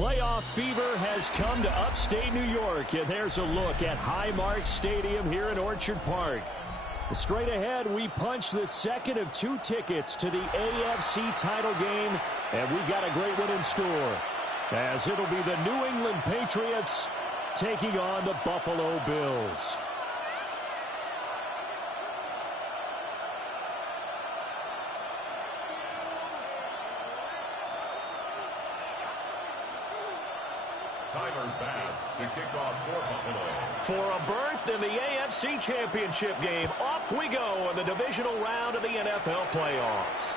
Playoff fever has come to upstate New York, and there's a look at Highmark Stadium here in Orchard Park. Straight ahead, we punch the second of 2 tickets to the AFC title game, and we've got a great one in store, as it'll be the New England Patriots taking on the Buffalo Bills. To kick off for Buffalo. For a berth in the AFC Championship game, off we go in the divisional round of the NFL playoffs.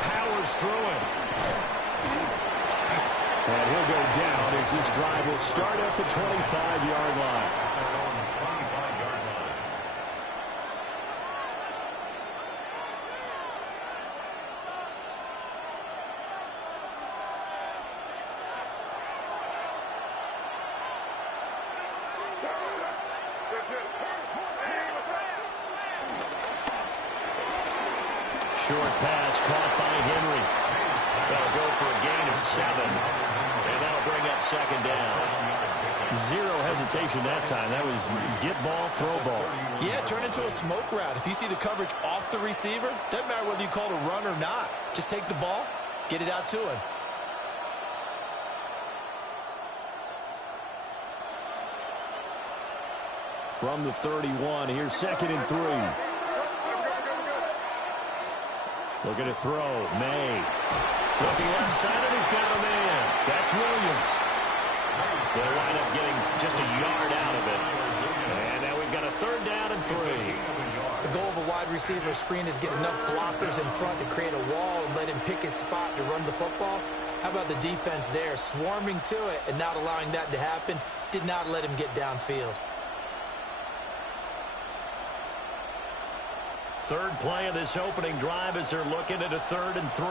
Powers through it. And he'll go down as this drive will start at the 25-yard line. Short pass caught by Henry. That'll go for a gain of 7. And that'll bring up second down. Zero hesitation that time. That was get ball, throw ball. Yeah, turn into a smoke route. If you see the coverage off the receiver, doesn't matter whether you call it a run or not. Just take the ball, get it out to him. From the 31, here's 2nd and 3. Looking to throw. May. Looking left side, and he's got a man. That's Williams. They'll wind up getting just a yard out of it. And now we've got a 3rd down and 3. The goal of a wide receiver screen is get enough blockers in front to create a wall and let him pick his spot to run the football. How about the defense there, swarming to it and not allowing that to happen? Did not let him get downfield. Third play of this opening drive as they're looking at a 3rd and 3.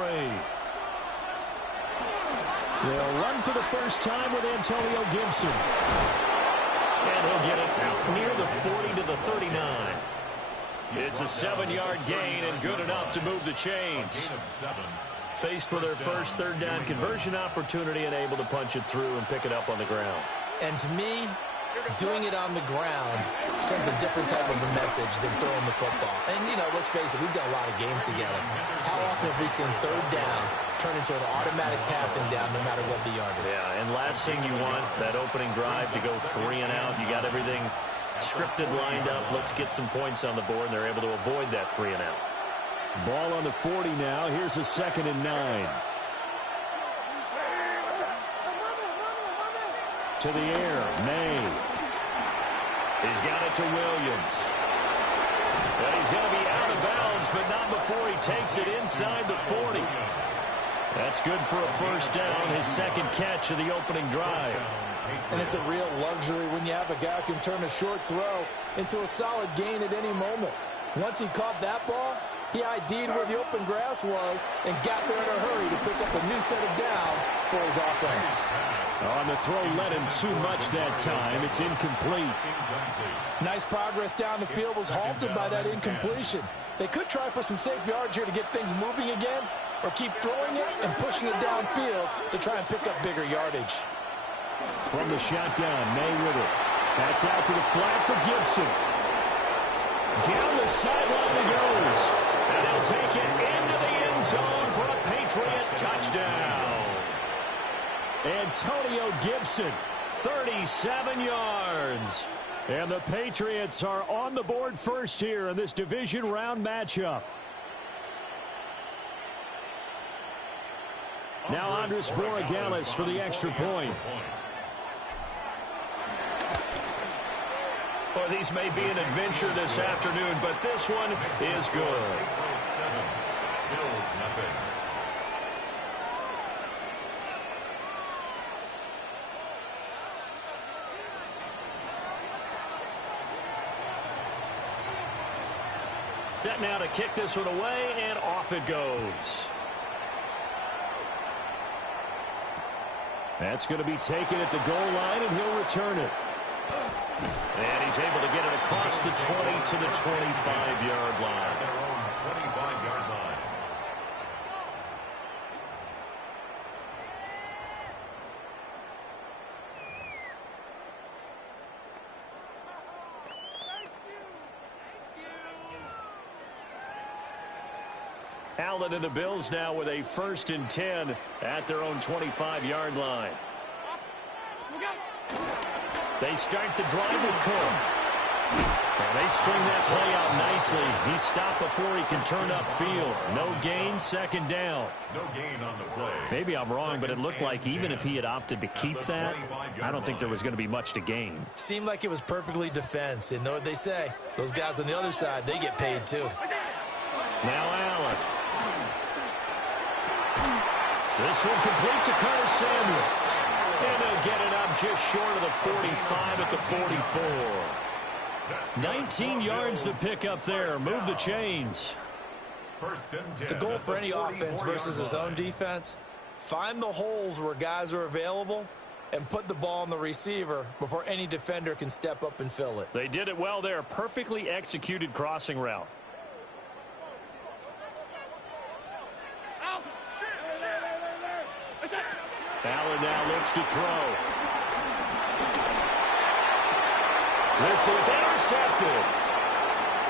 They'll run for the first time with Antonio Gibson. And he'll get it near the 40 to the 39. It's a 7-yard gain and good enough to move the chains. Faced with their first 3rd down conversion opportunity and able to punch it through and pick it up on the ground. And to me, doing it on the ground sends a different type of a message than throwing the football. And, you know, let's face it, we've done a lot of games together. How often have we seen 3rd down turn into an automatic passing down no matter what the yardage? Yeah, and last thing you want, that opening drive to go 3 and out. You got everything scripted, lined up. Let's get some points on the board, and they're able to avoid that 3 and out. Ball on the 40 now. Here's a 2nd and 9. To the air, May. He's got it to Williams. And he's going to be out of bounds, but not before he takes it inside the 40. That's good for a first down, his 2nd catch of the opening drive. And it's a real luxury when you have a guy who can turn a short throw into a solid gain at any moment. Once he caught that ball, he ID'd where the open grass was and got there in a hurry to pick up a new set of downs for his offense. On the throw led him too much that time. It's incomplete. Nice progress down the field was halted by that incompletion. They could try for some safe yards here to get things moving again, or keep throwing it and pushing it downfield to try and pick up bigger yardage. From the shotgun, May with it. That's out to the flat for Gibson. Down the sideline he goes. And they'll take it into the end zone for a Patriot touchdown. Antonio Gibson, 37 yards. And the Patriots are on the board first here in this division round matchup. Now Andres Borregales for the extra point. Well, these may be an adventure this afternoon, but this one is good. Bills nothing. Set now to kick this one away, and off it goes. That's going to be taken at the goal line, and he'll return it. And he's able to get it across the 20 to the 25-yard line. Allen and the Bills now with a 1st and 10 at their own 25-yard line. They start the drive with Cook. And they string that play out nicely. He's stopped before he can turn upfield. No gain, 2nd down. No gain on the play. Maybe I'm wrong, but it looked like even if he had opted to keep that, I don't think there was going to be much to gain. Seemed like it was perfectly defense. And know what they say? Those guys on the other side, they get paid too. Now Allen. This one complete to Curtis Samuel. And they'll get it up just short of the 45 at the 44. 19 yards to pick up there. Move the chains. 1st and 10. The goal for any offense versus his own defense, find the holes where guys are available and put the ball on the receiver before any defender can step up and fill it. They did it well there. Perfectly executed crossing route. Allen now looks to throw. This is intercepted.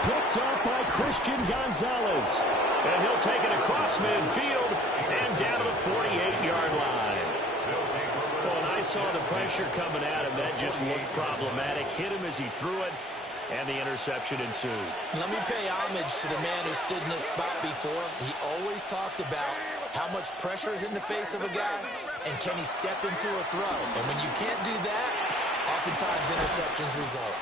Picked up by Christian Gonzalez. And he'll take it across midfield and down to the 48-yard line. Well, and I saw the pressure coming at him. That just looked problematic. Hit him as he threw it, and the interception ensued. Let me pay homage to the man who stood in this spot before. He always talked about how much pressure is in the face of a guy, and can he step into a throw. And when you can't do that, oftentimes interceptions result.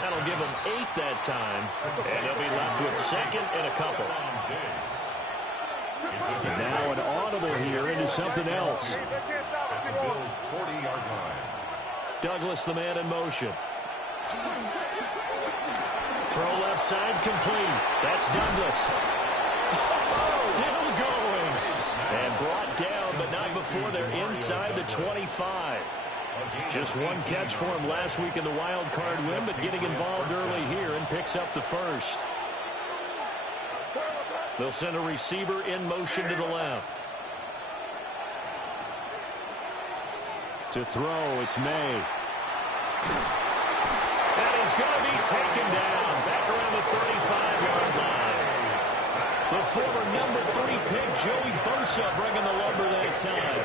That'll give him 8 that time, and they'll be left with 2nd and a couple. Now an audible here into something else. Douglas, the man in motion. Throw left side complete. That's Douglas. Still going. And brought down, but not before they're inside the 25. Just one catch for him last week in the wild card win, but getting involved early here and picks up the 1st. They'll send a receiver in motion to the left. To throw, it's May. And he's going to be taken down back around the 35-yard line. The former number 3 pick, Joey Bosa, bringing the lumber that time.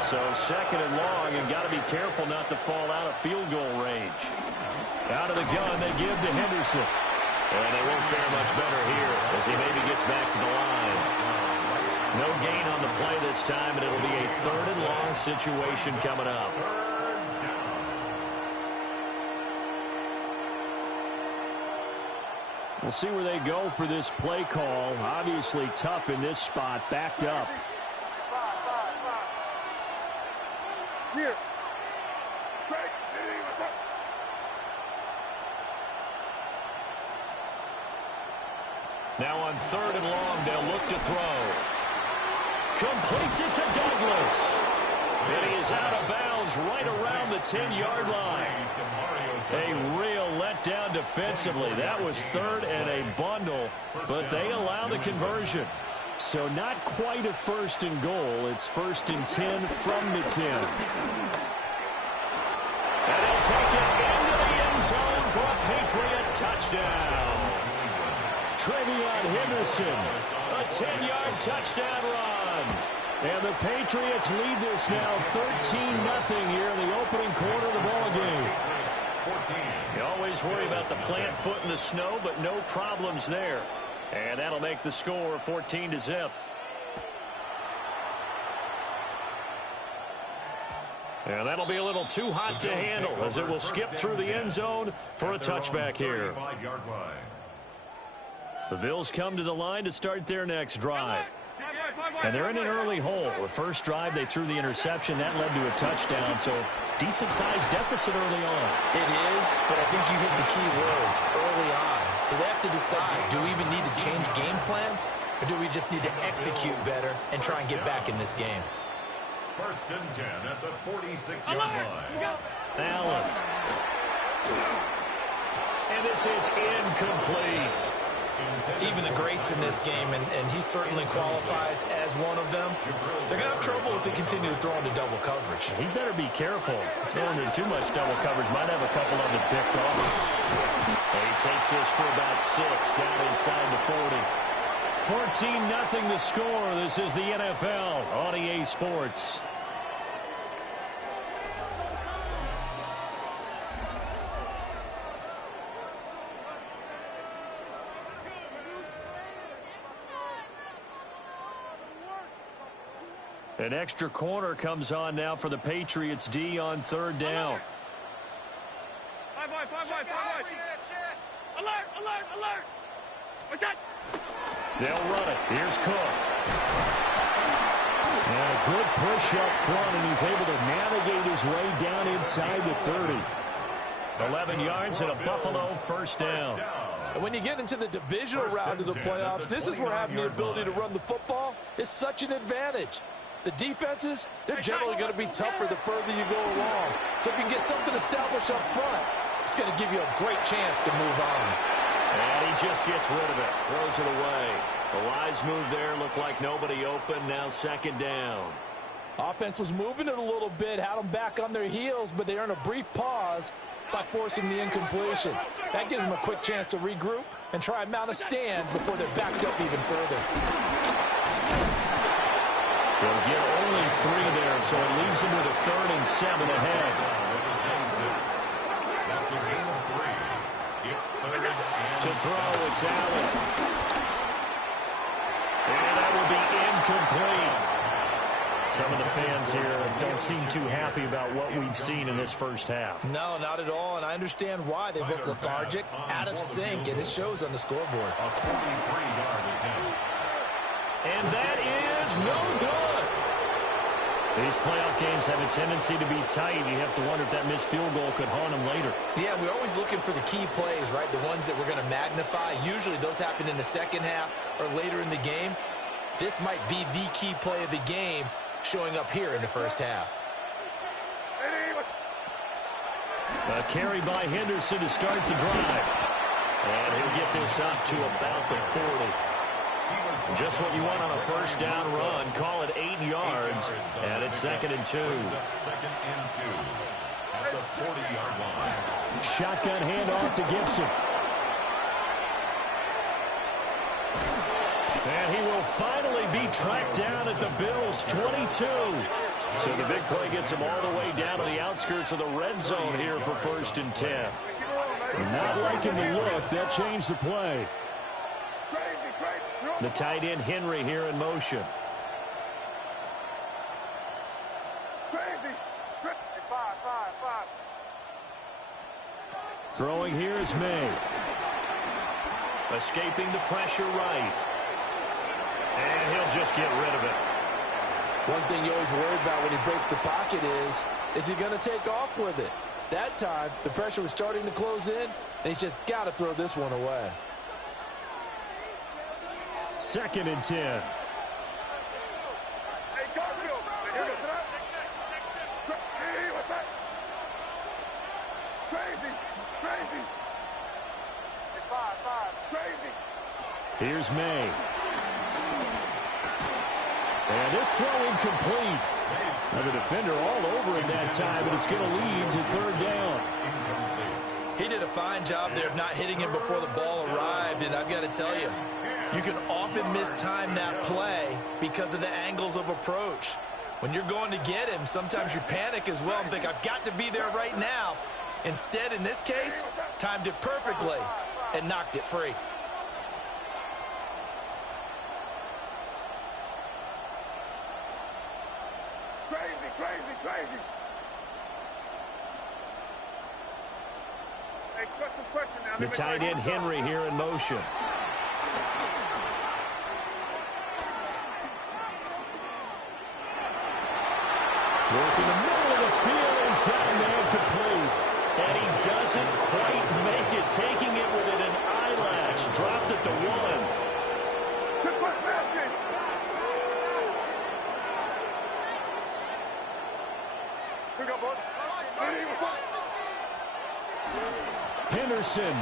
So 2nd and long, and got to be careful not to fall out of field goal range. Out of the gun, they give to Henderson. And they won't fare much better here as he maybe gets back to the line. No gain on the play this time, and it'll be a 3rd and long situation coming up. We'll see where they go for this play call. Obviously tough in this spot, backed up. Here. Now on 3rd and long, they'll look to throw. Completes it to Douglas. And he is out of bounds right around the 10-yard line. A real letdown defensively. That was 3rd and a bundle, but they allow the conversion. So not quite a 1st and goal. It's 1st and 10 from the 10. And he'll take it into the end zone for a Patriot touchdown. Trevion Henderson, a 10-yard touchdown run. And the Patriots lead this now 13-0 here in the opening quarter of the ballgame. You always worry about the plant foot in the snow, but no problems there. And that'll make the score 14-0. And that'll be a little too hot to handle as it will skip through the end zone for a touchback here. The Bills come to the line to start their next drive. And they're in an early hole. The first drive, they threw the interception. That led to a touchdown, so decent-sized deficit early on. It is, but I think you hit the key words, early on. So they have to decide, do we even need to change game plan, or do we just need to execute better and try and get back in this game? 1st and 10 at the 46-yard line. Allen. And this is incomplete. Even the greats in this game, and he certainly qualifies as one of them, they're going to have trouble if they continue to throw into double coverage. He better be careful. Throwing into too much double coverage might have a couple of them picked off. And he takes this for about 6, down inside the 40. 14-0 the score. This is the NFL on EA Sports. An extra corner comes on now for the Patriots D on third down. Five wide. Alert. What's that? They'll run it. Here's Cook. And a good push up front, and he's able to navigate his way down inside the 30. 11 yards and a Buffalo first down. And when you get into the divisional round of the playoffs, this is where having the ability to run the football is such an advantage. The defenses, they're generally going to be tougher the further you go along. So if you can get something established up front, it's going to give you a great chance to move on. And he just gets rid of it. Throws it away. The wise move there. Looked like nobody open. Now second down. Offense was moving it a little bit, had them back on their heels, but they earned a brief pause by forcing the incompletion. That gives them a quick chance to regroup and try and mount a stand before they're backed up even further. They'll get only 3 there, so it leaves them with a 3rd and 7 ahead. To throw, it's Allen. And that will be incomplete. Some of the fans here don't seem too happy about what we've seen in this first half. No, not at all, and I understand why. They look lethargic, out of sync, and it shows on the scoreboard. A 23-yard attempt. And that is no good. These playoff games have a tendency to be tight. You have to wonder if that missed field goal could haunt them later. Yeah, we're always looking for the key plays, right? The ones that we're going to magnify. Usually those happen in the second half or later in the game. This might be the key play of the game showing up here in the first half. A carry by Henderson to start the drive. And he'll get this up to about the 40. Just what you want on a first down run. Call it 8 yards. And it's 2nd and 2. Second and 2 at the 40-yard line. Shotgun handoff to Gibson. And he will finally be tracked down at the Bills' 22. So the big play gets him all the way down to the outskirts of the red zone here for 1st and 10. Not liking the look. That changed the play. The tight end Henry here in motion. Throwing here is May. Escaping the pressure right. And he'll just get rid of it. One thing you always worry about when he breaks the pocket is he going to take off with it? That time, the pressure was starting to close in, and he's just got to throw this one away. 2nd and 10. Here's May. And this throw incomplete. Now the defender all over it that time, but it's going to lead to 3rd down. He did a fine job there of not hitting him before the ball arrived, and I've got to tell you, you can often mistime that play because of the angles of approach. When you're going to get him, sometimes you panic as well and think, I've got to be there right now. Instead, in this case, timed it perfectly and knocked it free. Crazy. The tight end Henry here in motion. Working the middle of the field, he's got a man complete. And he doesn't quite make it, taking it within an eyelash. Dropped at the 1. Henderson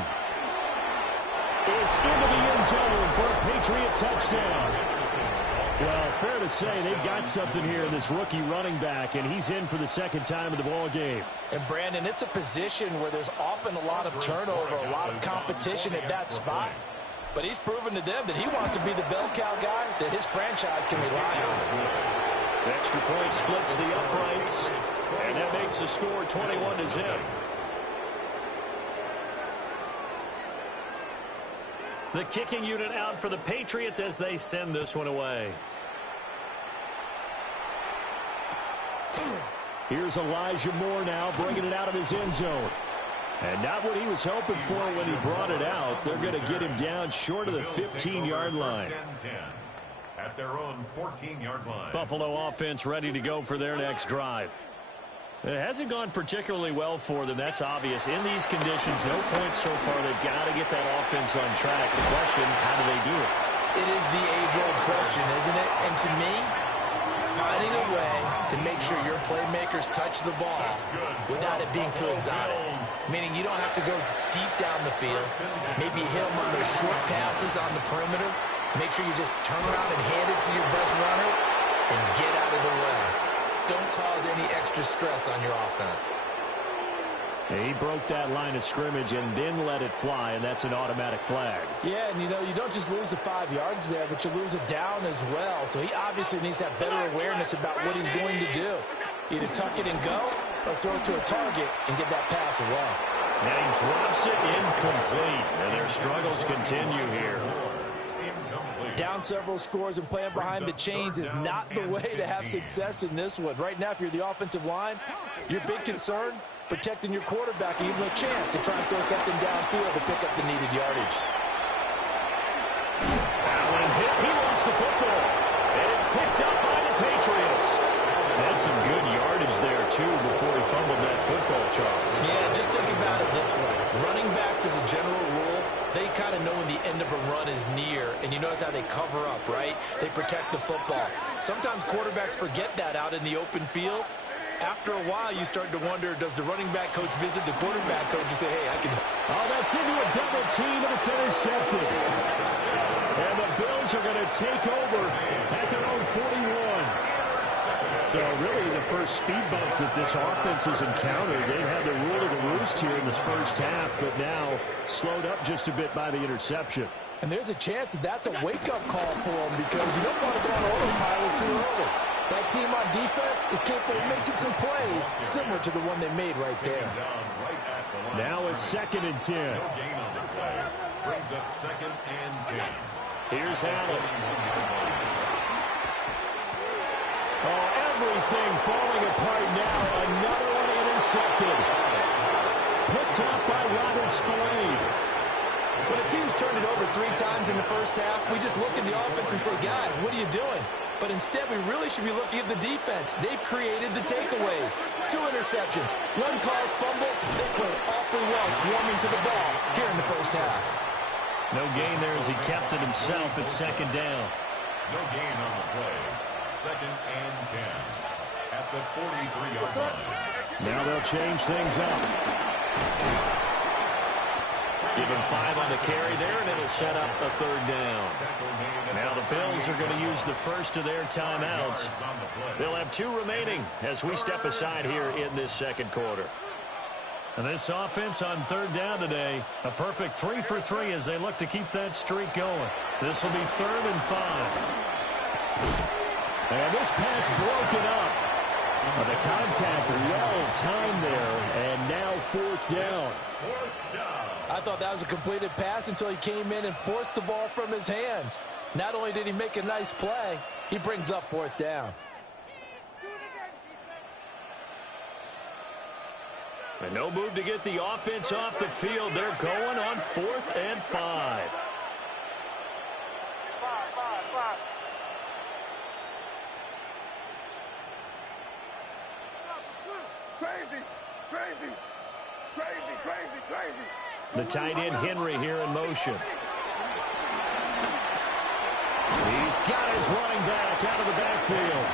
is into the end zone for a Patriot touchdown. Well, fair to say they've got something here in this rookie running back, and he's in for the 2nd time of the ball game. And, Brandon, it's a position where there's often a lot of turnover, a lot of competition at that spot. But he's proven to them that he wants to be the bell cow guy that his franchise can rely on. The extra point splits the uprights, and that makes the score 21-0. The kicking unit out for the Patriots as they send this one away. Here's Elijah Moore now bringing it out of his end zone. And not what he was hoping for when he brought it out. They're going to get him down short of the 15-yard line. At their own 14-yard line. Buffalo offense ready to go for their next drive. It hasn't gone particularly well for them. That's obvious. In these conditions, no points so far. They've got to get that offense on track. The question, how do they do it? It is the age-old question, isn't it? And to me, finding a way to make sure your playmakers touch the ball without it being too exotic. Meaning you don't have to go deep down the field. Maybe hit them on those short passes on the perimeter. Make sure you just turn around and hand it to your best runner and get out of the way. Don't cause any extra stress on your offense. He broke that line of scrimmage and then let it fly, and that's an automatic flag. Yeah, and you know, you don't just lose the 5 yards there, but you lose a down as well. So he obviously needs to have better awareness about what he's going to do. Either tuck it and go or throw it to a target and get that pass away. And he drops it incomplete. And their struggles continue here. Down several scores and playing behind the chains is not the way to have success in this one. Right now, if you're the offensive line, your big concern, protecting your quarterback and even a chance to try and throw something downfield to pick up the needed yardage. Allen hit. He lost the football. And it's picked up by the Patriots. That's some good yardage there, too, before he fumbled that football, Charles. Yeah, just think about it this way. Running backs, as a general rule, they kind of know when the end of a run is near, and you notice how they cover up, right? They protect the football. Sometimes quarterbacks forget that out in the open field. After a while, you start to wonder, does the running back coach visit the quarterback coach and say, hey, I can... Oh, that's into a double team, and it's intercepted. And the Bills are going to take over at their own 41. So really the first speed bump that this offense has encountered. They had the rule of the roost here in this first half, but now slowed up just a bit by the interception. And there's a chance that that's a wake-up call for them because you don't want to go on autopilot too early. That team on defense is capable of making some plays similar to the one they made right there. Now it's 2nd and 10. No gain on the play. Brings up 2nd and 10. Here's Allen. Oh, everything falling apart now. Another one intercepted. Picked off by Robert Spillane. When a team's turned it over 3 times in the first half, we just look at the offense and say, guys, what are you doing? But instead, we really should be looking at the defense. They've created the takeaways. 2 interceptions, 1 caused fumble. They played awfully well swarming to the ball here in the first half. No gain there as he kept it himself at 2nd down. No gain on the play. 2nd and 10. At the 43-yard line. Now they'll change things up. Give him 5 on the carry there, and it'll set up a 3rd down. Now the Bills are going to use the first of their timeouts. They'll have 2 remaining as we step aside here in this 2nd quarter. And this offense on 3rd down today, a perfect 3 for 3 as they look to keep that streak going. This will be 3rd and 5. And this pass broken up. The contact well timed there, and now 4th down. I thought that was a completed pass until he came in and forced the ball from his hands. Not only did he make a nice play, he brings up 4th down. And no move to get the offense off the field. They're going on 4th and 5. The tight end Henry here in motion. He's got his running back out of the backfield.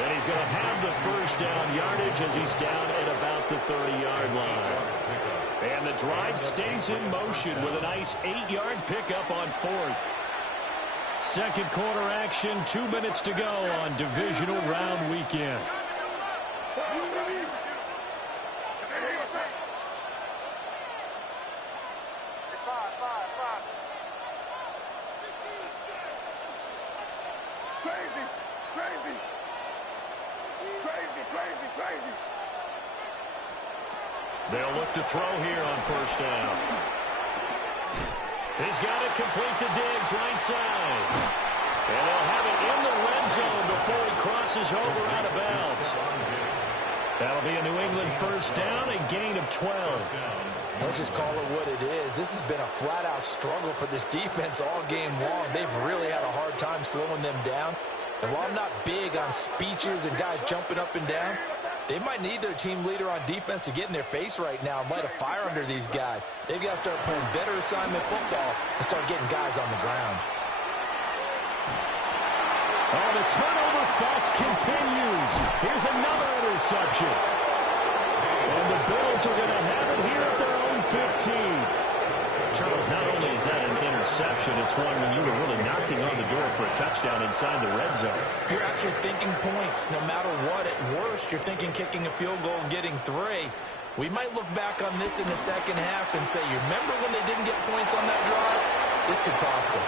And he's going to have the first down yardage as he's down at about the 30-yard line. And the drive stays in motion with a nice 8-yard pickup on 4th. 2nd quarter action, 2 minutes to go on divisional round weekend. Crazy, crazy, crazy, crazy, crazy. They'll look to throw here on first down. He's got it complete to Diggs, right side. And they'll have it in the red zone before he crosses over out of bounds. That'll be a New England first down, a gain of 12. Let's just call it what it is. This has been a flat-out struggle for this defense all game long. They've really had a hard time slowing them down. And while I'm not big on speeches and guys jumping up and down, they might need their team leader on defense to get in their face right now and light a fire under these guys. They've got to start playing better assignment football and start getting guys on the ground. Oh, the turnover fest continues. Here's another interception. And the Bills are going to have it here at their own 15. Charles, not only is that an interception, it's one when you were really knocking on the door for a touchdown inside the red zone. You're actually thinking points. No matter what, at worst, you're thinking kicking a field goal and getting 3. We might look back on this in the second half and say, you remember when they didn't get points on that drive? This could cost them.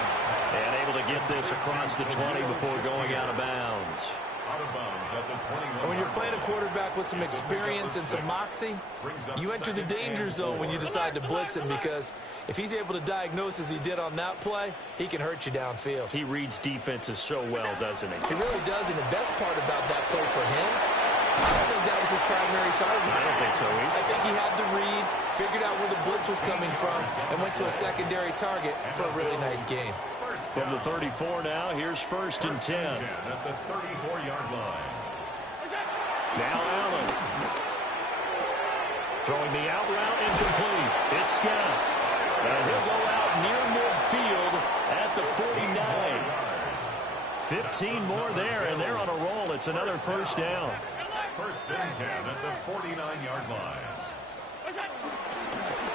And able to get this across the 20 before going out of bounds. And when you're playing a quarterback with some experience and some moxie, you enter the danger zone when you decide to blitz him, because if he's able to diagnose as he did on that play, he can hurt you downfield. He reads defenses so well, doesn't he? He really does, and the best part about that play for him, I don't think that was his primary target. I don't think so either. I think he had the read, figured out where the blitz was coming from, and went to a secondary target for a really nice game. From the 34 now, here's first and 10. At the 34-yard line. Now Allen. Throwing the out route incomplete. It's Scott. And he'll go out near midfield at the 49. 15 more there, and they're on a roll. It's another first down. First and 10 at the 49-yard line.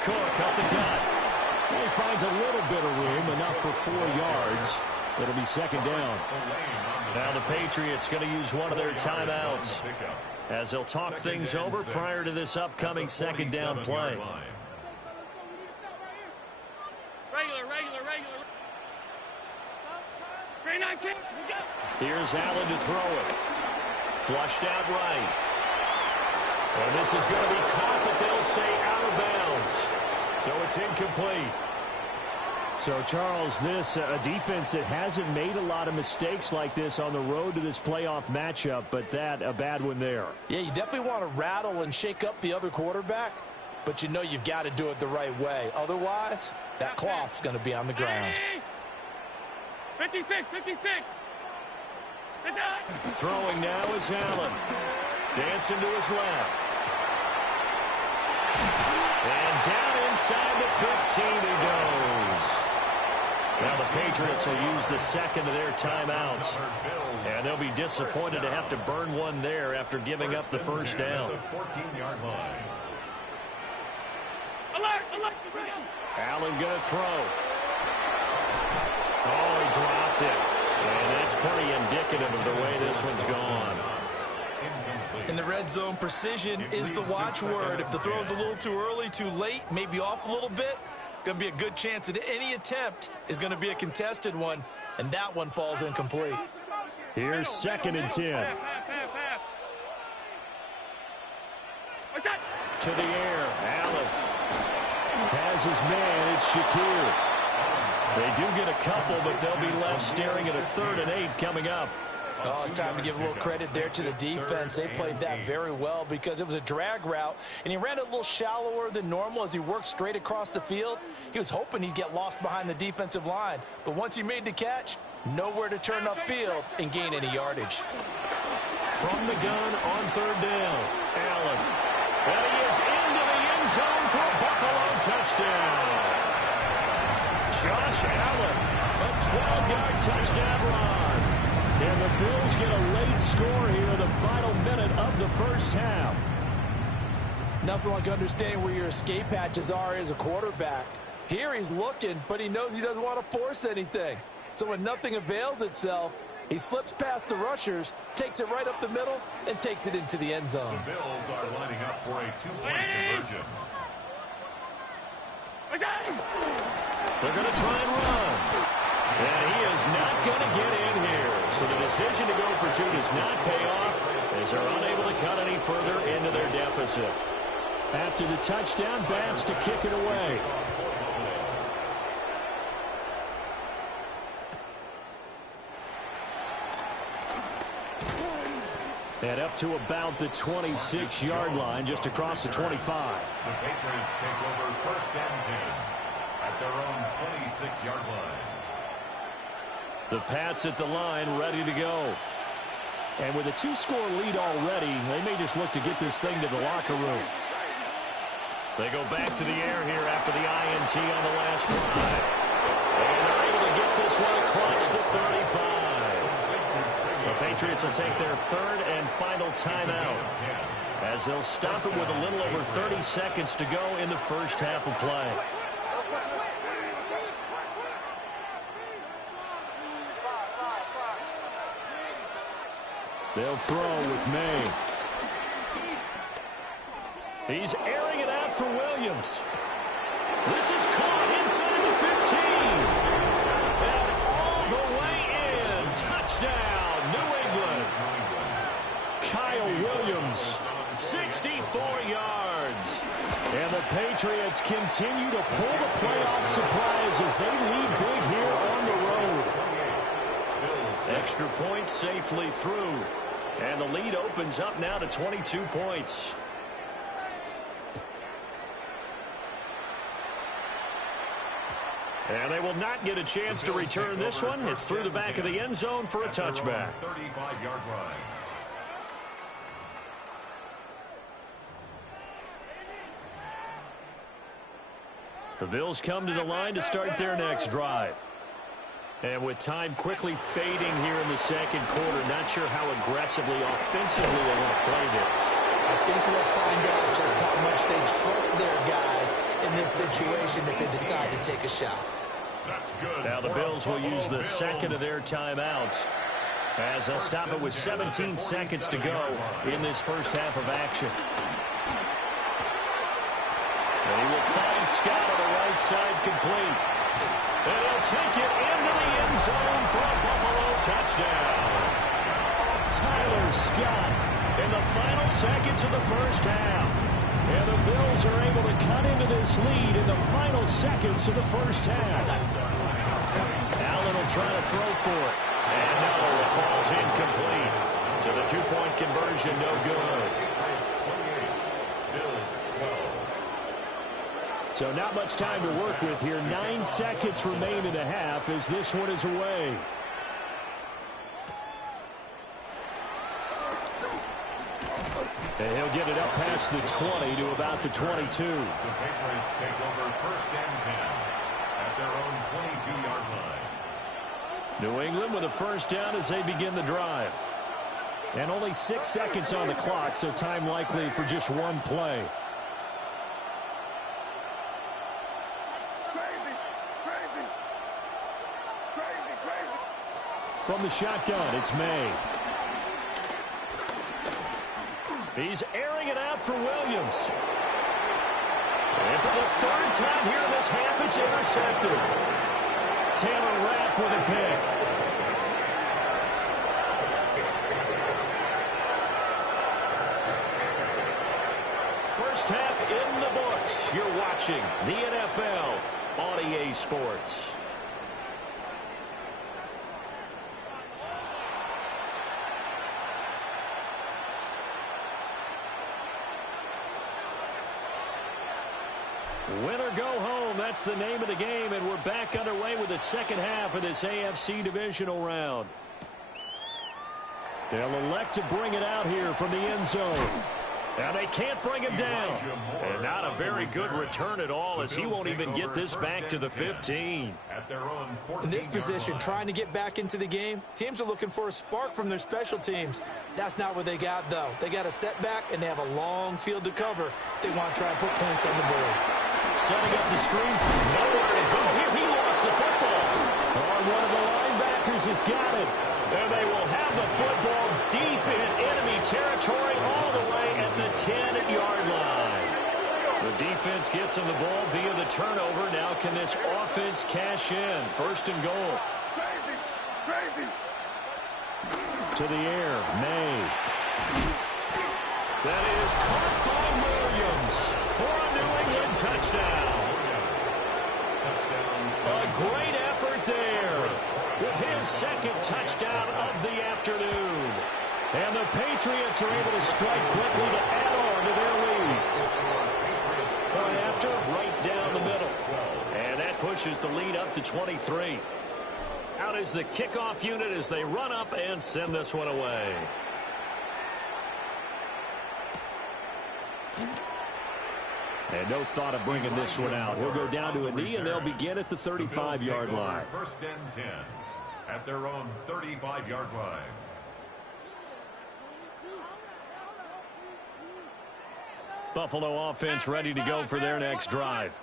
Cook up the gut. He finds a little bit of room, enough for 4 yards. It'll be second down. Now the Patriots going to use one of their timeouts as they'll talk things over prior to this upcoming second down play. Regular. 3-19. Here's Allen to throw it. Flushed out right. And this is going to be caught, but they'll say out of bounds. So it's incomplete. So, Charles, this a defense that hasn't made a lot of mistakes like this on the road to this playoff matchup, but that a bad one there. Yeah, you definitely want to rattle and shake up the other quarterback, but you know you've got to do it the right way. Otherwise, that cloth's going to be on the ground. 56. Throwing now is Allen. Dancing to his left. And down inside the 15 he goes. Now the Patriots will use the second of their timeouts. And they'll be disappointed to have to burn one there after giving up the first down. 14-yard line. Alert! Allen going to throw. Oh, he dropped it. And that's pretty indicative of the way this one's gone. In the red zone, precision is the watchword. If the throw's a little too early, too late, maybe off a little bit, going to be a good chance that any attempt is going to be a contested one, and that one falls incomplete. Here's second and 10. To the air, Allen has his man. It's Shakir. They do get a couple, but they'll be left staring at a 3rd and 8 coming up. Oh, it's time to give a little credit there to the defense. They played that very well because it was a drag route, and he ran it a little shallower than normal as he worked straight across the field. He was hoping he'd get lost behind the defensive line, but once he made the catch, nowhere to turn upfield and gain any yardage. From the gun on 3rd down, Allen. And he is into the end zone for a Buffalo touchdown. Josh Allen, a 12-yard touchdown run. And the Bills get a late score here in the final minute of the first half. Nothing like understanding where your escape hatches are as a quarterback. Here he's looking, but he knows he doesn't want to force anything. So when nothing avails itself, he slips past the rushers, takes it right up the middle, and takes it into the end zone. The Bills are lining up for a 2-point conversion. They're going to try and run. And he is not going to get in here. So the decision to go for two does not pay off as they're unable to cut any further into their deficit. After the touchdown, Bass to kick it away. And up to about the 26-yard line, just across the 25. The Patriots take over 1st and 10 at their own 26-yard line. The Pats at the line, ready to go. And with a 2-score lead already, they may just look to get this thing to the locker room. They go back to the air here after the INT on the last drive. And they're able to get this one across the 35. The Patriots will take their 3rd and final timeout as they'll stop it with a little over 30 seconds to go in the first half of play. They'll throw with May. He's airing it out for Williams. This is caught inside the 15. And all the way in. Touchdown, New England. Kyle Williams, 64 yards. and the Patriots continue to pull the playoff surprise as they lead big here on the road. Extra point safely through, and the lead opens up now to 22 points. And they will not get a chance to return this one. It's through the back of the end zone for a touchback. 35-yard line. The Bills come to the line to start their next drive. And with time quickly fading here in the second quarter, not sure how aggressively, offensively they want to play this. I think we'll find out just how much they trust their guys in this situation if they decide to take a shot. That's good. Now the Bills will use the second of their timeouts as they'll stop it with 17 seconds to go in this first half of action. And he will find Scott on the right side complete. And he'll take it into the end zone for a Buffalo touchdown. Tyler Scott In the final seconds of the first half. and the Bills are able to cut into this lead in the final seconds of the first half. Allen will try to throw for it. And no, it falls incomplete. So the two-point conversion no good. So not much time to work with here. 9 seconds remain in the half as this one is away. And he'll get it up past the 20 to about the 22. The Patriots take over 1st and 10 at their own 22-yard line. New England with a first down as they begin the drive. And only 6 seconds on the clock, so time likely for just one play. From the shotgun, it's May. He's airing it out for Williams. And for the third time here in this half, it's intercepted. Taylor Rapp with a pick. First half in the books. You're watching the NFL on EA Sports. Win or go home, that's the name of the game, and we're back underway with the second half of this AFC divisional round. They'll elect to bring it out here from the end zone. Now they can't bring him down. And not a very good return at all as he won't even get this back to the 15. In this position, trying to get back into the game, teams are looking for a spark from their special teams. That's not what they got, though. They got a setback, and they have a long field to cover if they want to try and put points on the board. Setting up the screen. Nowhere to go here. He lost the football. One of the linebackers has got it. And they will have the football deep in enemy territory all the way at the 10-yard line. The defense gets him the ball via the turnover. Now can this offense cash in? First and goal. To the air, May. That is caught by Williams for a New England touchdown. A great effort there with his second touchdown of the afternoon. And the Patriots are able to strike quickly to add on to their lead. Point after, right down the middle. And that pushes the lead up to 23. Out is the kickoff unit as they run up and send this one away. And no thought of bringing this one out. He'll go down to a knee, and they'll begin at the 35-yard line. First and 10 at their own 35-yard line. Buffalo offense ready to go for their next drive.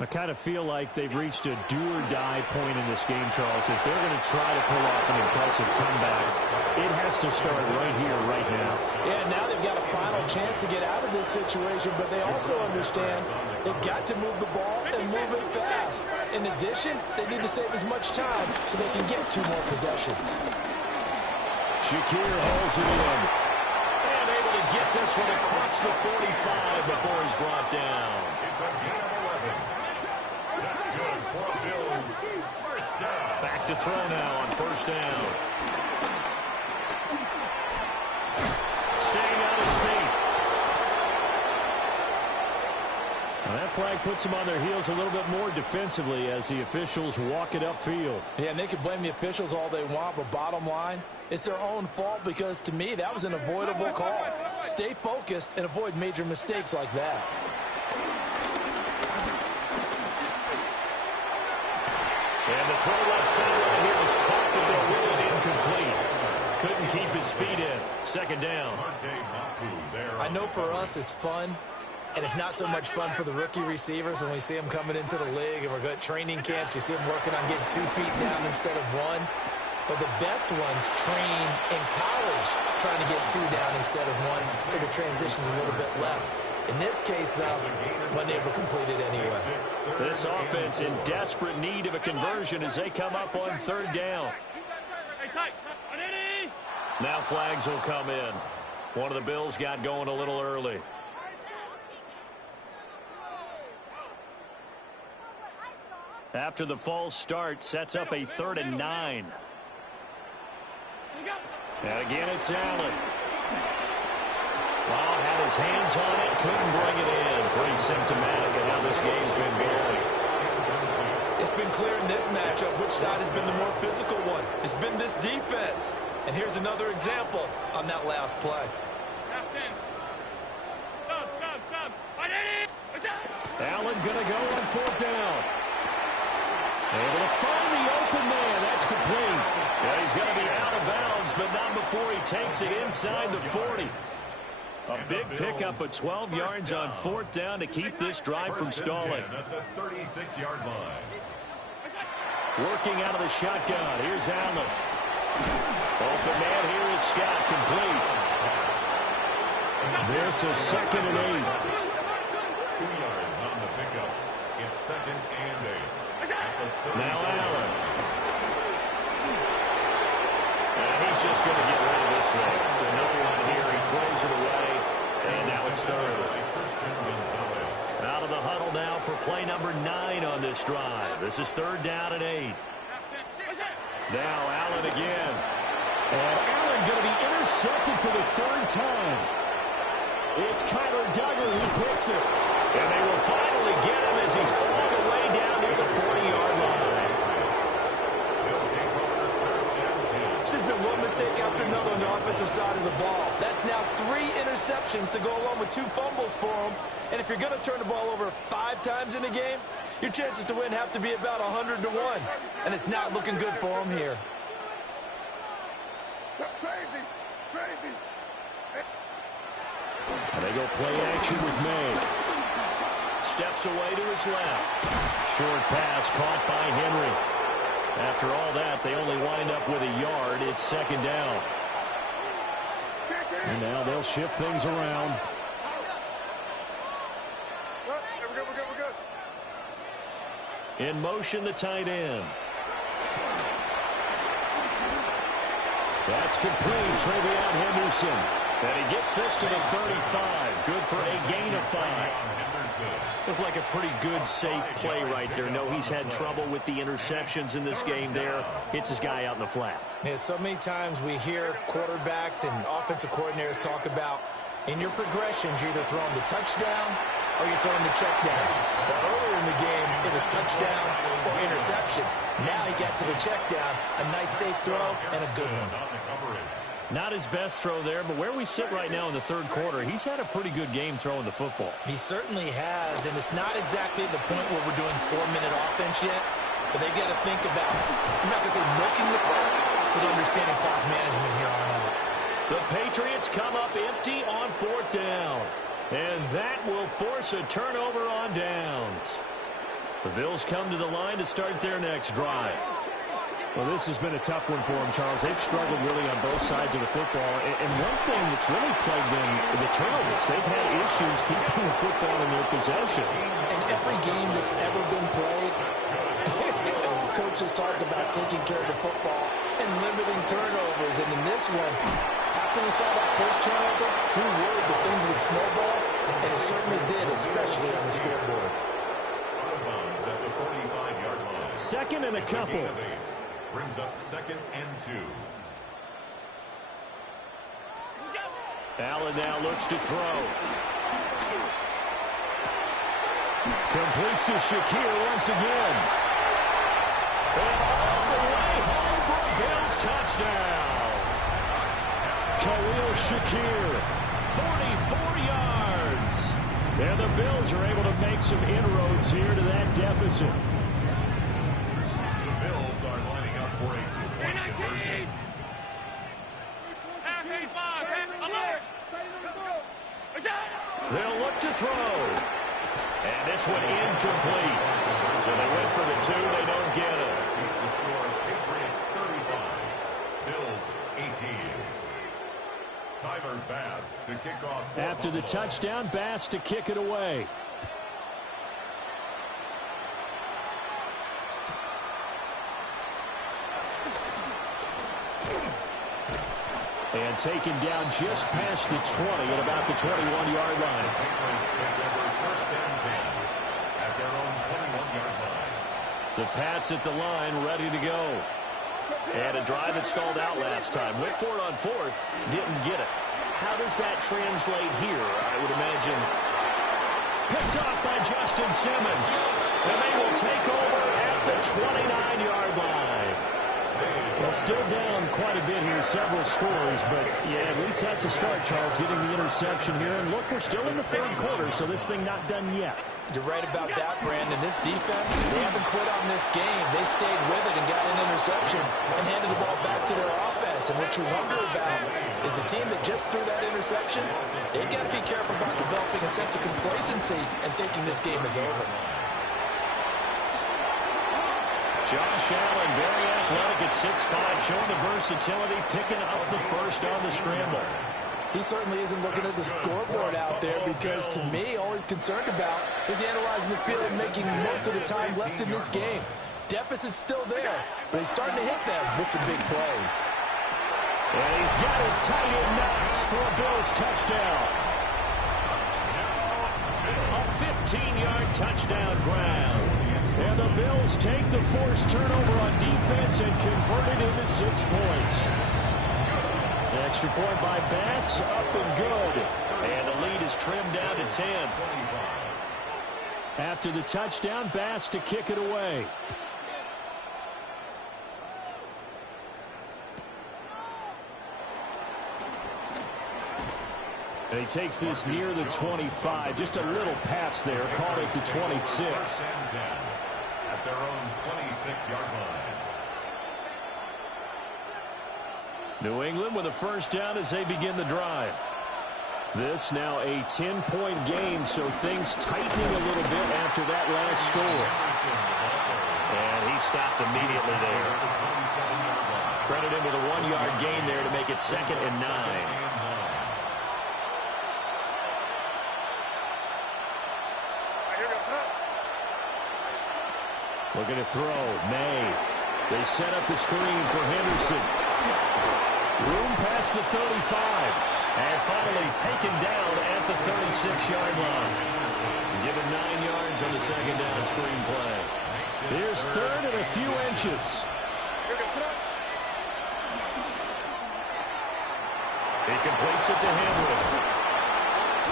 I kind of feel like they've reached a do-or-die point in this game, Charles. If they're going to try to pull off an impressive comeback, it has to start right here, right now. Yeah, now they've got a final chance to get out of this situation, but they also understand they've got to move the ball and move it fast. In addition, they need to save as much time so they can get 2 more possessions. Shakir hauls it in. And able to get this one across the 45 before he's brought down. It's a gain of 11. That's good for Bills. First down. Back to throw now on first down. Staying on his feet. Now that flag puts them on their heels a little bit more defensively as the officials walk it upfield. Yeah, and they can blame the officials all they want, but bottom line, it's their own fault because, to me, that was an avoidable call. Stay focused and avoid major mistakes like that. And the throw left sideline here was caught, but they're really incomplete. Couldn't keep his feet in. Second down. I know for us it's fun, and it's not so much fun for the rookie receivers when we see them coming into the league and we're good training camps. You see them working on getting 2 feet down instead of 1. But the best ones train in college trying to get 2 down instead of 1, so the transition's a little bit less. In this case, though, wasn't able to complete it anyway. This offense in desperate need of a conversion as they come up on third down. Now flags will come in. One of the Bills got going a little early. After the false start, sets up a 3rd and 9. And again, it's Allen. Well, had his hands on it, couldn't bring it in. Pretty symptomatic of how this game's been going. It's been clear in this matchup which side has been the more physical one. It's been this defense. And here's another example on that last play. Allen going to go on 4th down. Able to find the open man. That's complete. Yeah, he's going to be out of bounds, but not before he takes it inside the 40. A big pickup of 12 yards on 4th down to keep this drive from stalling. At the 36-yard line. Working out of the shotgun. Here's Allen. Open man here is Scott, complete. This is 2nd and 8. 2 yards on the pickup. It's 2nd and 8. Now Allen. And he's just going to get rid of this thing. It's another one here. He throws it away. And now it's 3rd. Out of the huddle now for play number 9 on this drive. This is 3rd down and 8. Now Allen again. And Allen going to be intercepted for the 3rd time. It's Kyler Duggar who picks it. And they will finally get him as he's all the way down near the 40-yard line. This has been one mistake after another on the offensive side of the ball. That's now 3 interceptions to go along with 2 fumbles for him. And if you're going to turn the ball over 5 times in a game, your chances to win have to be about 100 to 1. And it's not looking good for him here. Crazy. And they go play action with May. Steps away to his left. Short pass caught by Henry. After all that, they only wind up with a yard. It's 2nd down. And now they'll shift things around. We're good. In motion, the tight end. That's complete. Travion Henderson. And he gets this to the 35. Good for a gain of 5. Looked like a pretty good, safe play right there. No, he's had trouble with the interceptions in this game there. Hits his guy out in the flat. Yeah, so many times we hear quarterbacks and offensive coordinators talk about in your progressions, you're either throwing the touchdown or you're throwing the check down. But earlier in the game, it was touchdown or interception. Now he got to the check down. A nice safe throw and a good one. Not his best throw there, but where we sit right now in the third quarter, he's had a pretty good game throwing the football. He certainly has, and it's not exactly at the point where we're doing 4-minute offense yet, but they've got to think about, I'm not going to say milking the clock, but understanding clock management here on out. The Patriots come up empty on 4th down, and that will force a turnover on downs. The Bills come to the line to start their next drive. Well, this has been a tough one for them, Charles. They've struggled really on both sides of the football. And one thing that's really plagued them, the turnovers. They've had issues keeping the football in their possession. And every game that's ever been played, coaches talk about taking care of the football and limiting turnovers. And in this one, after we saw that first turnover, we worried that things would snowball, and it certainly did, especially on the scoreboard. Second and a couple. Brings up 2nd and 2. Allen now looks to throw. Completes to Shakir once again. And all the way home for a Bills touchdown. Khalil Shakir, 44 yards. And the Bills are able to make some inroads here to that deficit. Are lining up for a 2-point conversion. They'll look to throw. And this one incomplete. So they went for the 2. They don't get it. Keeps the score. Patriots 35. Bills 18. Tyler Bass to kick off. After the touchdown, Bass to kick it away. And taken down just past the 20 at about the 21-yard line. Patriots take over 1st and 10 at their own 21-yard line. The Pats at the line ready to go. And a drive that stalled out last time. Went for it on 4th. Didn't get it. How does that translate here? I would imagine picked off by Justin Simmons. And they will take over at the 29-yard line. Well, still down quite a bit here, several scores, but yeah, at least that's a start, Charles, getting the interception here. And look, we're still in the third quarter, so this thing not done yet. You're right about that, Brandon. This defense, they haven't quit on this game. They stayed with it and got an interception and handed the ball back to their offense. And what you wonder about is the team that just threw that interception, they've got to be careful about developing a sense of complacency and thinking this game is over. Josh Allen, very athletic at 6'5", showing the versatility, picking up the first on the scramble. He certainly isn't looking at the scoreboard out there because, to me, all he's concerned about is analyzing the field and making most of the time left in this game. Deficit's still there, but he's starting to hit them with some big plays. And he's got his tight end Knox for a Bills touchdown. A 15-yard touchdown grab. And the Bills take the forced turnover on defense and convert it into 6 points. The extra point by Bass, up and good. And the lead is trimmed down to 10. After the touchdown, Bass to kick it away. And he takes this near the 25. Just a little pass there. Called it the 26. At their own 26-yard line. New England with a first down as they begin the drive. This now a 10-point game, so things tightening a little bit after that last score. And he stopped immediately there. Credit him with a 1-yard gain there to make it 2nd and 9. Looking to throw. May. They set up the screen for Henderson. Room past the 35. And finally taken down at the 36-yard line. Given 9 yards on the second down screenplay. Here's third and a few inches. He completes it to Henry.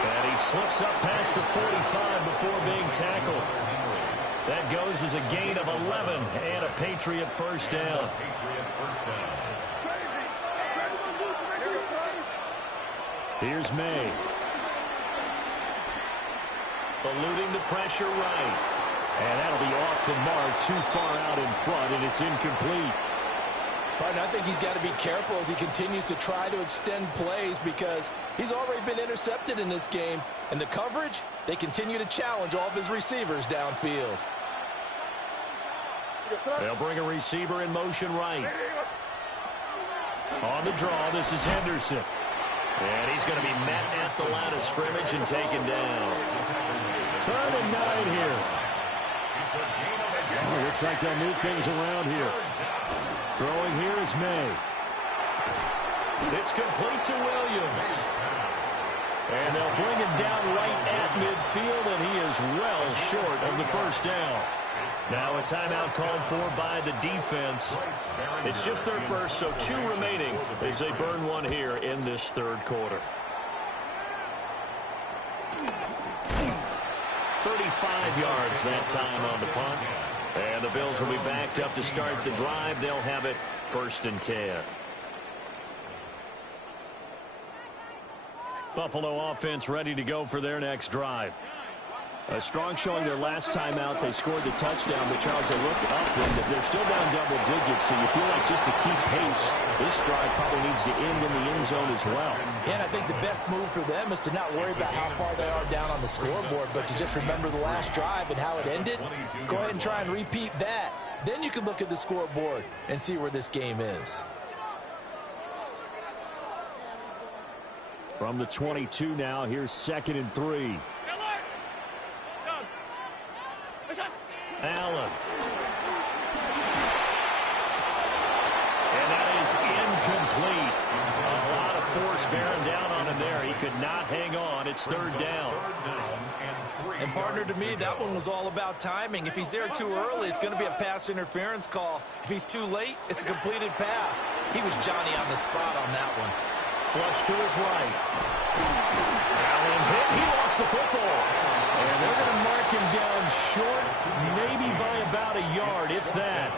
And he slips up past the 45 before being tackled. That goes as a gain of 11 and a Patriot first down. Here's May. Eluding the pressure right. And that'll be off the mark, too far out in front, and it's incomplete. Partner, I think he's got to be careful as he continues to try to extend plays because he's already been intercepted in this game. And the coverage, they continue to challenge all of his receivers downfield. They'll bring a receiver in motion right. On the draw, this is Henderson. And he's going to be met at the line of scrimmage and taken down. 3rd and 9 here. Oh, looks like they'll move things around here. Throwing here is May. It's complete to Williams. And they'll bring him down right at midfield, and he is well short of the first down. Now a timeout called for by the defense. It's just their first, so 2 remaining as they burn one here in this third quarter. 35 yards that time on the punt. And the Bills will be backed up to start the drive. They'll have it 1st and 10. Buffalo offense ready to go for their next drive. A strong showing their last time out. They scored the touchdown, but Charles, they look up and they're still down double digits, so you feel like just to keep pace, this drive probably needs to end in the end zone as well. Yeah, and I think the best move for them is to not worry about how far they are down on the scoreboard, but to just remember the last drive and how it ended. Go ahead and try and repeat that. Then you can look at the scoreboard and see where this game is. From the 22 now, here's 2nd and 3. Allen. And that is incomplete. A lot of force bearing down on him there. He could not hang on. It's 3rd down. And partner, to me, that one was all about timing. If he's there too early, it's going to be a pass interference call. If he's too late, it's a completed pass. He was Johnny on the spot on that one. Flush to his right. Allen hit. He lost the football. And they're going to mark him down short, maybe by about a yard, if that.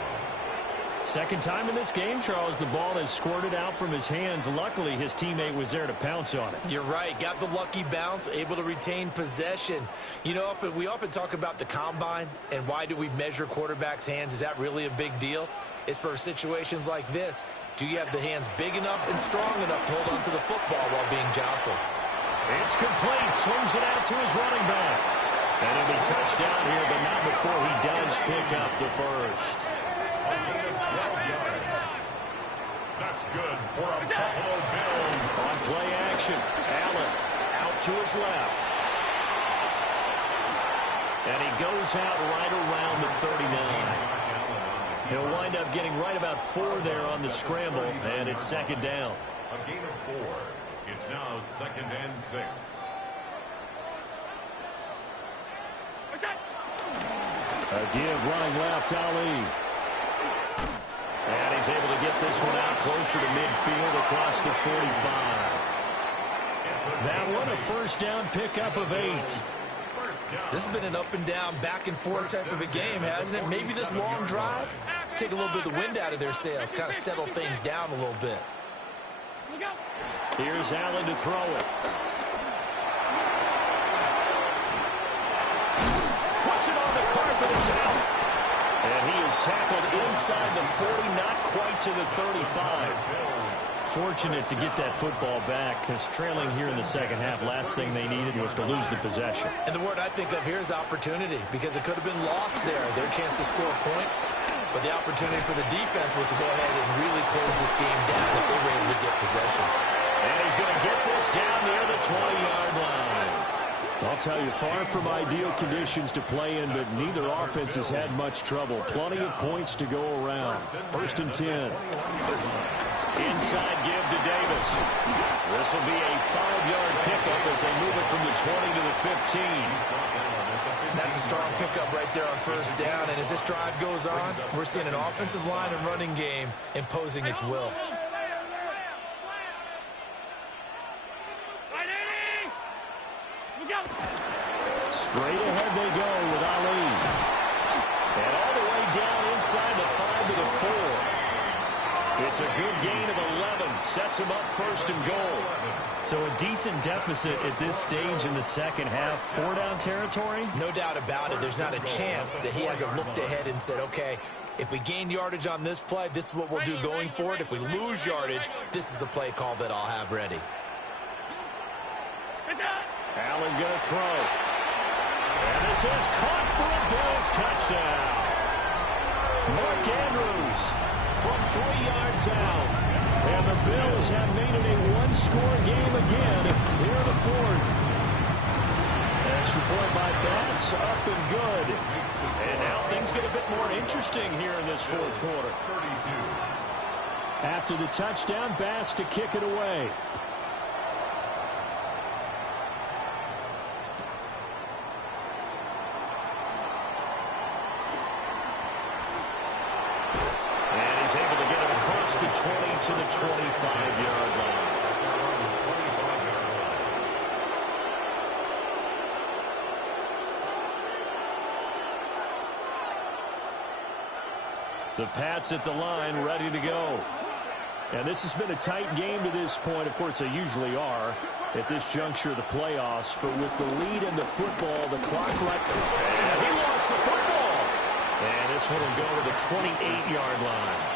Second time in this game, Charles, the ball has squirted out from his hands. Luckily, his teammate was there to pounce on it. You're right. Got the lucky bounce, able to retain possession. You know, we often talk about the combine and why do we measure quarterbacks' hands. Is that really a big deal? It's for situations like this. Do you have the hands big enough and strong enough to hold on to the football while being jostled? It's complete. Swings it out to his running back. And he'll be touched down here, but not before he does pick up the first. A gain of 12 yards. That's good for a Buffalo Bills. On play action, Allen out to his left. And he goes out right around the 39. He'll wind up getting right about 4 there on the scramble, and it's 2nd down. A gain of 4. It's now 2nd and 6. A give running left, Ali. And he's able to get this one out closer to midfield across the 45. That one a first down pickup of 8. This has been an up and down, back and forth type of a game, hasn't it? Maybe this long drive, take a little bit of the wind out of their sails, kind of settle things down a little bit. Here's Allen to throw it. Puts it on the carpet, it's out. And he is tackled inside the 40, not quite to the 35. Fortunate to get that football back, because trailing here in the second half, last thing they needed was to lose the possession. And the word I think of here is opportunity, because it could have been lost there, their chance to score points. But the opportunity for the defense was to go ahead and really close this game down if they were able to get possession. And he's going to get this down near the 20-yard line. I'll tell you, far from ideal conditions to play in, but neither offense has had much trouble. Plenty of points to go around. 1st and 10. Inside give to Davis. This will be a 5-yard pickup as they move it from the 20 to the 15. That's a strong pickup right there on 1st down. And as this drive goes on, we're seeing an offensive line and running game imposing its will. Straight ahead they go with Ali. And all the way down inside the 5 to the 4. It's a good gain of 11. Sets him up 1st and goal. So a decent deficit at this stage in the second half. 4-down territory? No doubt about it. There's not a chance that he hasn't looked ahead and said, okay, if we gain yardage on this play, this is what we'll do going forward. If we lose yardage, this is the play call that I'll have ready. Allen going to throw. And this is caught for a Bills touchdown. Mark Andrews from 3 yards out. And the Bills have made it a one-score game again here in the 4th. Extra point by Bass, up and good. And now things get a bit more interesting here in this 4th quarter. After the touchdown, Bass to kick it away. Able to get it across the 20 to the 25-yard line. The Pats at the line, ready to go. And this has been a tight game to this point. Of course, they usually are at this juncture of the playoffs. But with the lead in the football, the clock right... And he lost the football. And this one will go to the 28-yard line.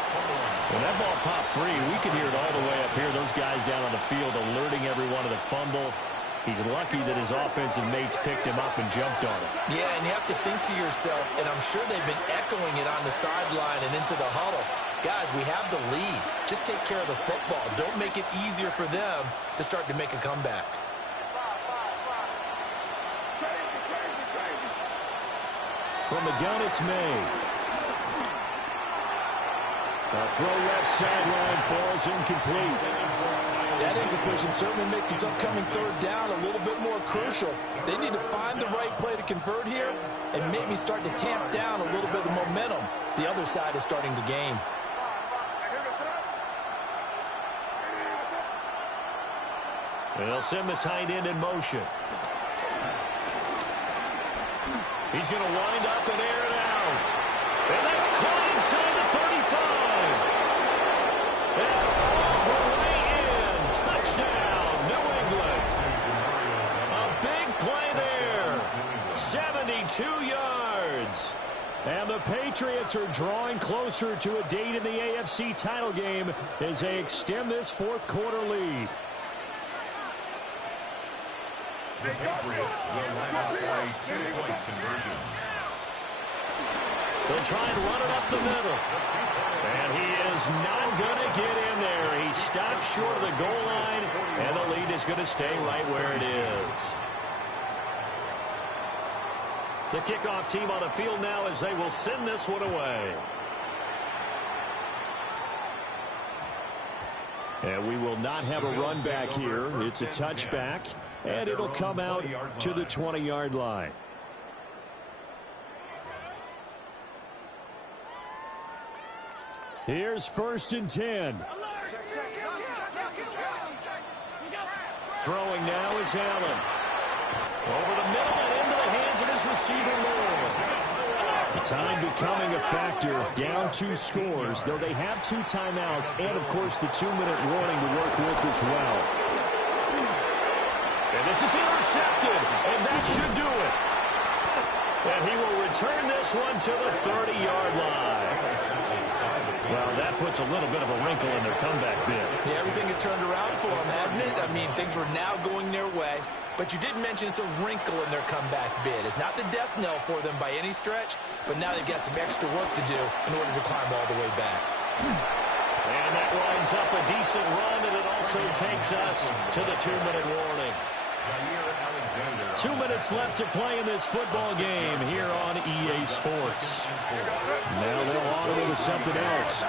When that ball popped free, we could hear it all the way up here. Those guys down on the field alerting everyone of the fumble. He's lucky that his offensive mates picked him up and jumped on him. Yeah, and you have to think to yourself, and I'm sure they've been echoing it on the sideline and into the huddle. Guys, we have the lead. Just take care of the football. Don't make it easier for them to start to make a comeback. From the gun, it's May. A throw left sideline falls incomplete. That incompletion certainly makes this upcoming 3rd down a little bit more crucial. They need to find the right play to convert here and maybe start to tamp down a little bit of momentum the other side is starting to gain. They'll send the tight end in motion. He's going to wind up and air it out. And that's caught inside the 35. And all the way in. Touchdown, New England. A big play there. 72 yards. And the Patriots are drawing closer to a date in the AFC title game as they extend this 4th quarter lead. The Patriots will line up for a 2-point conversion. They'll try and run it up the middle. And he is not going to get in there. He stops short of the goal line, and the lead is going to stay right where it is. The kickoff team on the field now as they will send this one away. And we will not have a run back here. It's a touchback, and it'll come out to the 20-yard line. Here's 1st and 10. Throwing now is Allen. Over the middle and into the hands of his receiver, Moore. The time becoming a factor, down 2 scores, though they have 2 timeouts and, of course, the 2-minute warning to work with as well. And this is intercepted, and that should do it. And he will return this one to the 30-yard line. Well, that puts a little bit of a wrinkle in their comeback bid. Yeah, everything had turned around for them, hadn't it? I mean, things were now going their way. But you did mention it's a wrinkle in their comeback bid. It's not the death knell for them by any stretch, but now they've got some extra work to do in order to climb all the way back. And that winds up a decent run, and it also takes us to the 2-minute warning. 2 minutes left to play in this football game here on EA Sports. Now they'll auto into something else.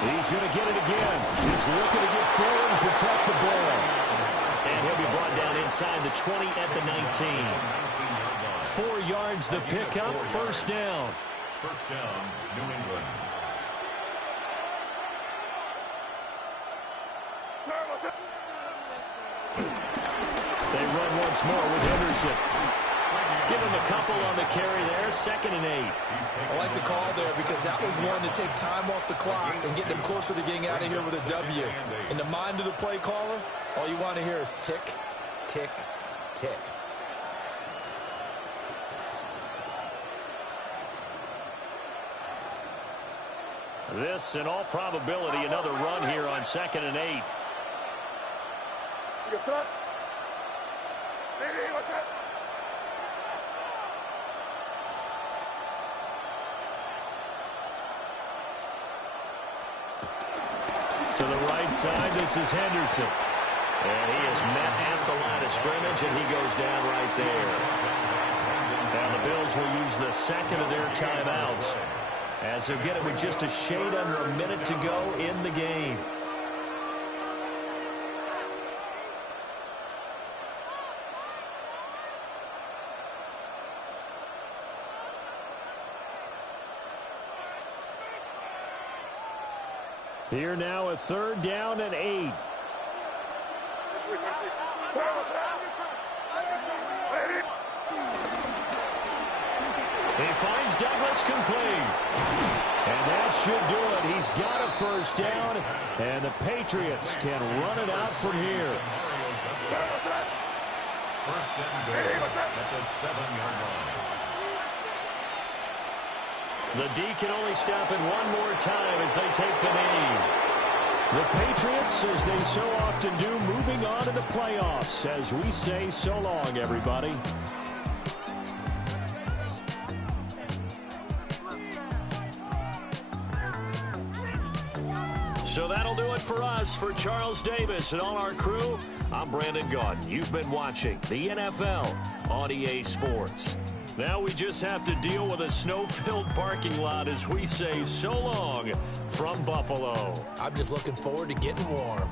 He's going to get it again. He's looking to get forward and protect the ball. And he'll be brought down inside the 20 at the 19. 4 yards the pickup, first down. First down, New England. They run once more with Henderson. Give him a couple on the carry there, 2nd and 8. I like the call there because that was one to take time off the clock and get them closer to getting out of here with a W. In the mind of the play caller, all you want to hear is tick, tick, tick. This, in all probability, another run here on 2nd and 8. To the right side, this is Henderson. And he is met at the line of scrimmage, and he goes down right there. Now the Bills will use the 2nd of their timeouts, as they'll get it with just a shade under a minute to go in the game. Here now a 3rd down and 8. He finds Douglas complete. And that should do it. He's got a first down, and the Patriots can run it out from here. First and goal at the 7-yard line. The D can only stop it one more time as they take the knee. The Patriots, as they so often do, moving on to the playoffs. As we say so long, everybody. So that'll do it for us. For Charles Davis and all our crew, I'm Brandon Gaudin. You've been watching the NFL on EA Sports. Now we just have to deal with a snow-filled parking lot as we say so long from Buffalo. I'm just looking forward to getting warm.